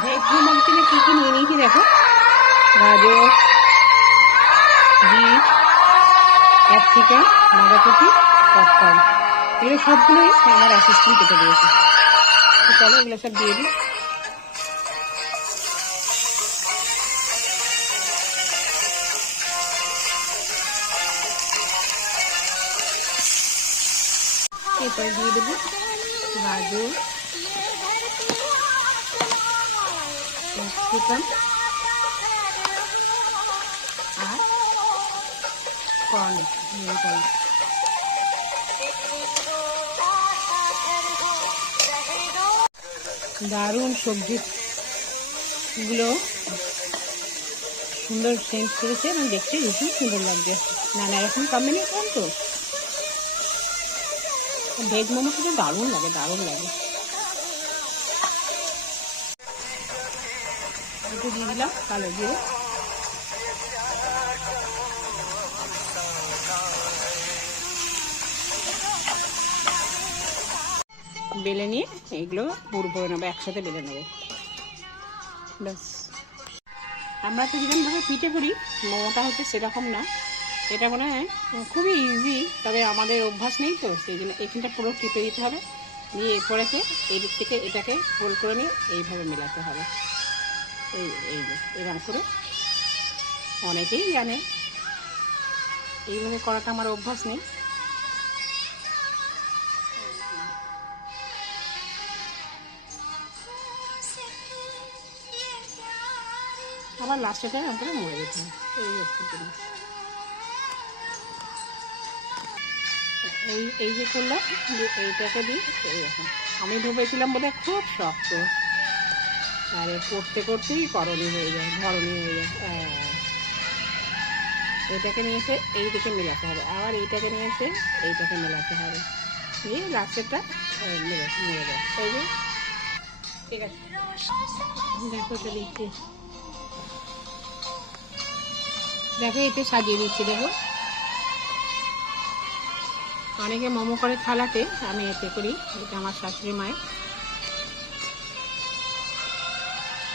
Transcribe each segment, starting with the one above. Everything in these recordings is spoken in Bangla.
ভেজ মোমোতে কী কী নিয়ে নিয়েছি দেখো, গাজর, বিট, ক্যাপসিকাম, বাঁধাকপি, পপকর্ন, এগুলো সবগুলোই আমার অ্যাসিস্ট্যান্ট কেটে দিয়েছে। চলো এগুলো সব দিয়ে দিই। এরপরে দিয়ে দেবো গাজর, ক্যাপসিকাম আর কর্ন। দারুণ সবজিগুলো সুন্দর সেন্ট করেছে এবং দেখতে ভীষণ সুন্দর লাগছে। নানা রকম কম্বিনেশন তো, ভেজ মোমো খেতে দারুণ লাগে, দারুণ লাগে। একটু দিয়ে দিলাম কালো জিরে, বেলে নিয়ে এইগুলো পুরো করে নেবো, একসাথে বেলে নেবো ব্যাস। আমরা তো যেরকমভাবে পিঠে করি মোমোটা হচ্ছে সেরকম না, এটা মনে হয় খুবই ইজি, তবে আমাদের অভ্যাস নেই তো সেই জন্য এখানটা পুরো টিপে দিতে হবে, দিয়ে এরপরেতে এই দিক থেকে এটাকে গোল করে নিয়ে এইভাবে মেলাতে হবে। এই যে এরকম করে, অনেকেই জানে, এইভাবে করাটা আমার অভ্যাস নেই। আবার লাস্টেটা আমাকে মরে যেতে হবে, এই হচ্ছে জিনিস। এই যে করলাম, এইটাকে দিই এইরকম। আমি ভেবেছিলাম বোধহয় খুব শক্ত, আরে করতে করতেই করণী হয়ে যায়, ধরণী হয়ে যায়। এটাকে নিয়ে এসে এই দিকে মেলাতে হবে, আবার এইটাকে নিয়ে এসে এইটাকে মেলাতে হবে, দিয়ে লাস্টেরটা মরে যায়। এই যে ঠিক আছে, দেখো এটা দিচ্ছি, দেখো এতে সাজিয়ে দিচ্ছি। দেখো অনেকে মোমো করে থালাতে, আমি এতে করি, এটা আমার শাশুড়ি মায়ের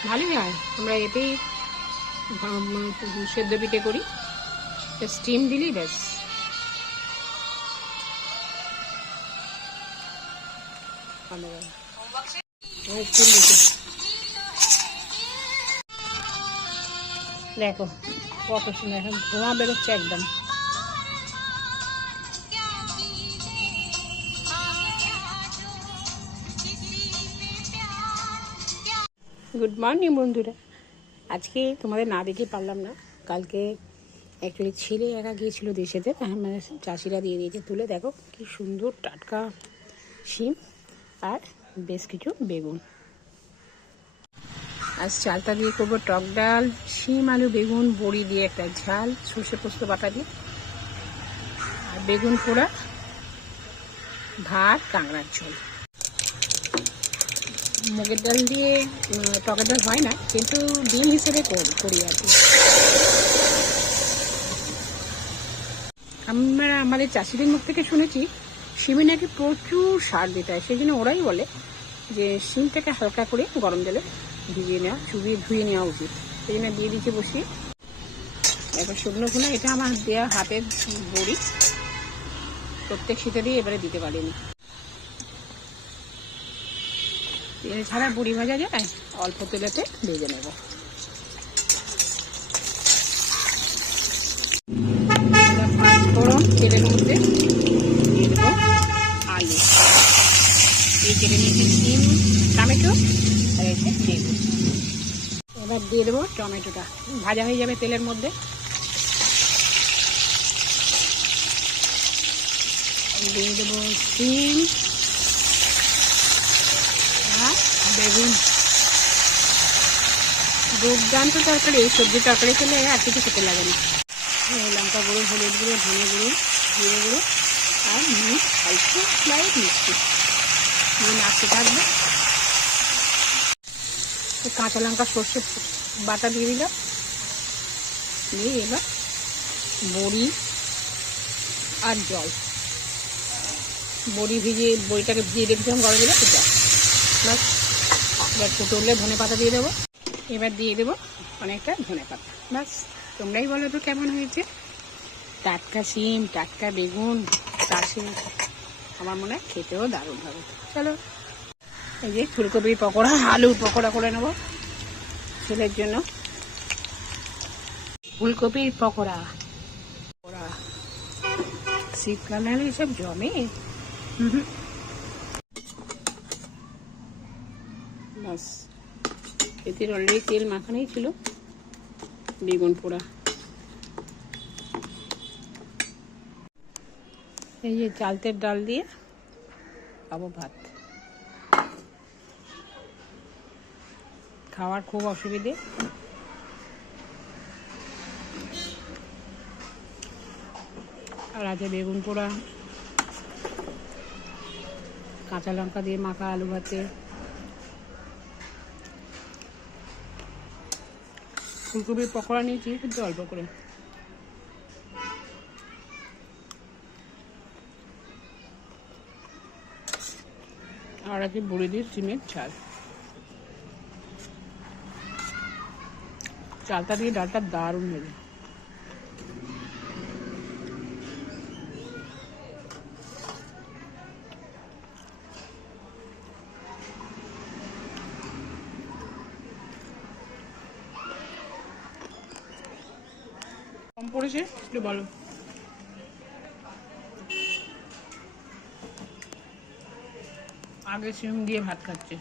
ভালোই হয়। আমরা এতেই সেদ্ধ পিঠে করি, স্টিম দিলেই ব্যাস। দেখো কত সুন্দর, এখন ধোঁয়া বেরোচ্ছে একদম। গুড মর্নিং বন্ধুরা, আজকে তোমাদের না দেখে পারলাম না, কালকে অ্যাকচুয়ালি ছেলে একা গিয়েছিলো দেশেতে, মানে চাষিরা দিয়ে দিয়েছে তুলে। দেখো কি সুন্দর টাটকা শিম আর বেশ কিছু বেগুন। আজ চালটা দিয়ে করবো টক ডাল, শিম আলু বেগুন বড়ি দিয়ে একটা ঝাল, সর্ষে পোস্ত বাটা দিয়ে, আর বেগুন পোড়া, ভাত, কাঁকড়ার ঝোল। মুগের ডাল দিয়ে টকের ডাল হয় না, কিন্তু ডিম হিসেবে করি আর কি। আমরা আমাদের চাষিদের মুখ থেকে শুনেছি শিমে নাকি প্রচুর সার দিতে হয়, সেই জন্য ওরাই বলে যে শিমটাকে হালকা করে গরম জলে ভিজিয়ে নেওয়া, চুবিয়ে ধুয়ে নেওয়া উচিত। সেই জন্য দিয়ে দিচ্ছি বসিয়ে। এবার শুকনো ভুনা, এটা আমার দেওয়া হাতের বড়ি, প্রত্যেক শীতে দিয়ে এবারে দিতে পারিনি। তেল ছাড়া বড়ি ভাজা যায়, অল্প তেলেতে ভেজে নেব। ফোড়ন তেলের মধ্যে দিয়ে দেবো আলু, এই কেটে নিয়েছি শিম, টমেটো আর এসে বেগুন। এবার দিয়ে দেবো টমেটোটা, ভাজা হয়ে যাবে তেলের মধ্যে। দিয়ে দেবো শিম আর বেগুন। দুর্দান্ত তরকারি, এই সবজি তরকারি খেলে আর কিছু খেতে লাগে না। লঙ্কা গুঁড়ো, হলুদ গুঁড়ো, ধনে গুঁড়ো, জিরে গুঁড়ো আর নুন, অল্প স্লাইড মিষ্টি দিয়ে নাড়তে থাকবে। কাঁচা লঙ্কা সর্ষে বাটা দিয়ে দিলাম, দিয়ে এবার বড়ি আর জল, বড়িটাকে ভিজিয়ে রেখেছিলাম গরম জলে, এটা বাস এবার ফুটে উঠলে ধনে পাতা দিয়ে দেবো। এবার দিয়ে দেবো অনেকটা ধনে পাতা। ব্যাস, তোমরাই বলো তো কেমন হয়েছে। টাটকা শিম, টাটকা বেগুন, চাষে আমার মনে হয় খেতেও দারুণ হবে। চলো, এই যে ফুলকপির পকোড়া, আলুর পকোড়া করে নেবো ছেলের জন্য। ফুলকপির পকোড়া, শীতকালে হলে এসব জমে। বাস, এতে অলরেডি তেল মাখানোই ছিল। বেগুন পোড়া, এই যে চালতের ডাল দিয়ে খাবো ভাত। খাওয়ার খুব অসুবিধে। আর আছে বেগুন পোড়া, কাঁচা লঙ্কা দিয়ে মাখা আলু ভাতে। ফুলকপির পকোড়া নিয়েছি কিন্তু অল্প করে। আর আছে বুড়িদির সিমের ঝাল। চালটা দিয়ে ডালটা দারুণ হয়েছে। কম পড়েছে একটু বলো। আগে সিম দিয়ে ভাত খাচ্ছে।